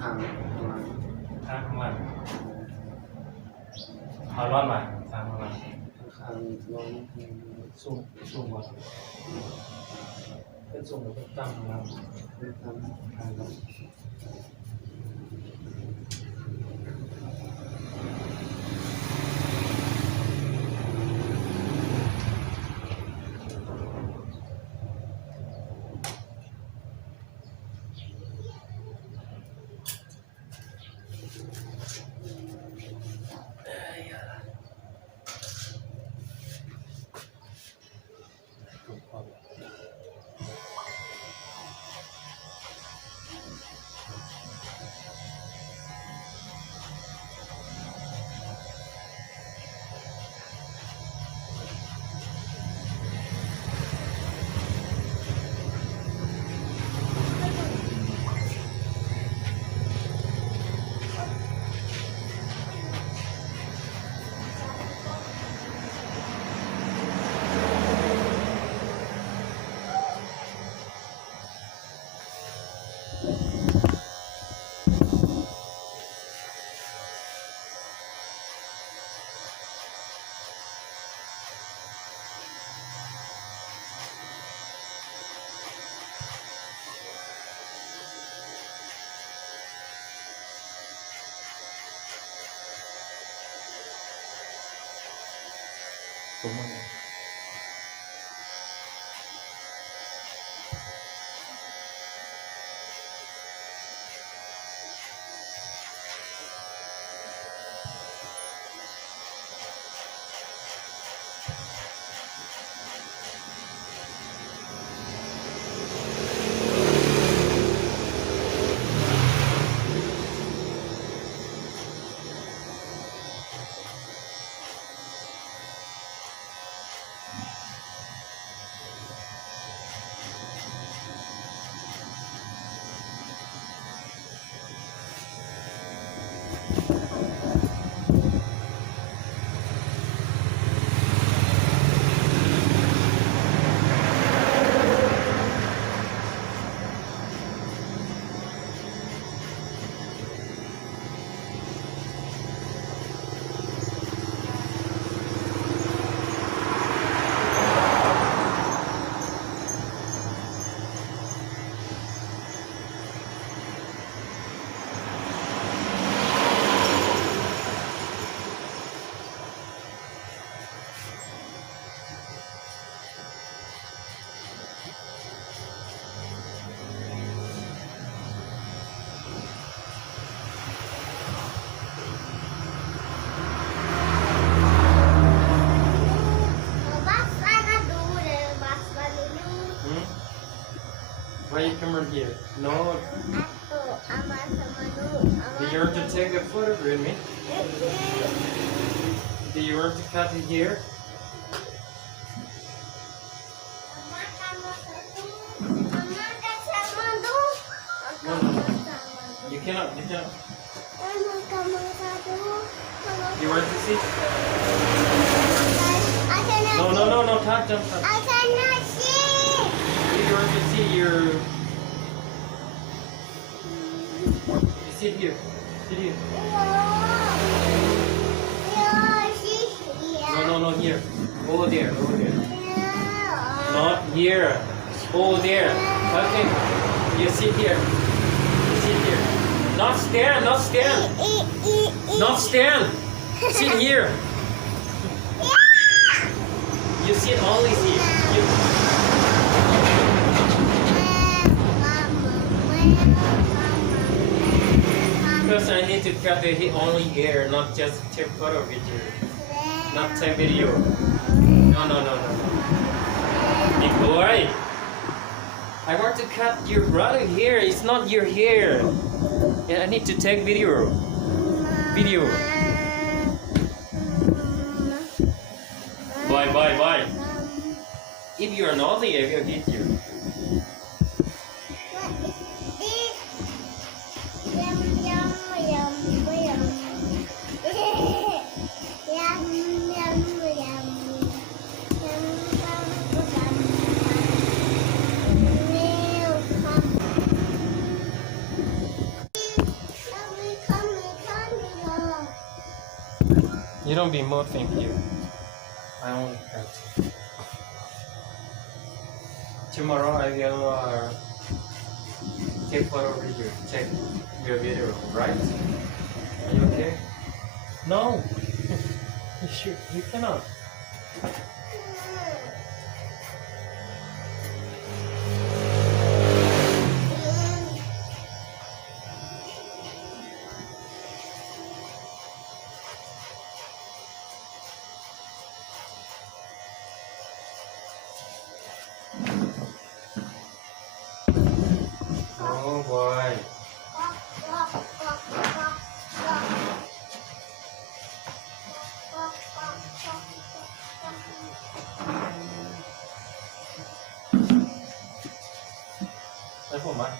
ทางประมาณ ทางมันเอาร้อนมาทางมัน ทางร้อน ซุ่มซุ่มหมดเป็นซุ่มหรือเป็นตั้งของเรา เป็นทางทางร้อนซุ่มมันWhy you come right here? No, do you want to take a photo with me? Do you want to cut it here? No, no, no. You cannot, you cannot. You want to see? No, no, no, no, touch, don't touch. I cannot see. You want to see your... You sit here. Sit here. No, no, no, here. Over there, over there. Not here. Over there. Okay. You sit here. You sit here. Not stand, not stand. Not stand. Sit here. You sit only sit. Because I need to cut the heat only here, not just take photo with you. Not take video. No, no, no, no. Big boy. I want to cut your brother here. It's not your hair. Yeah, I need to take video. Video. Bye, bye, bye. If you are naughty, I will hit you. don't be more, thank you. I only got two. Tomorrow I will take photo of you, check your video, right? Are you okay? No! You cannot. Oh boy. That's for mine.